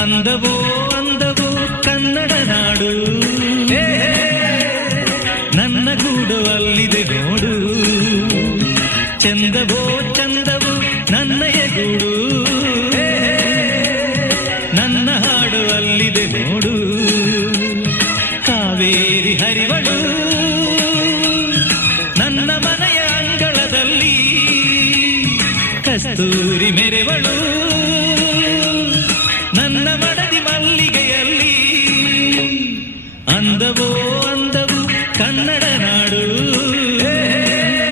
ಅಂದವೋ ಅಂದವೋ ಕನ್ನಡ ನಾಡು, ನನ್ನ ಗೂಡು ಅಲ್ಲಿದೆ ನೋಡು. ಚಂದವೋ ಚಂದವೋ ನನ್ನಯ ಗೂಡು, ನನ್ನ ಹಾಡು ಅಲ್ಲಿದೆ ನೋಡು. ಕಾವೇರಿ ಹರಿವಳು ನನ್ನ ಮನೆಯ ಅಂಗಳದಲ್ಲಿ, ಕಸ್ತೂರಿ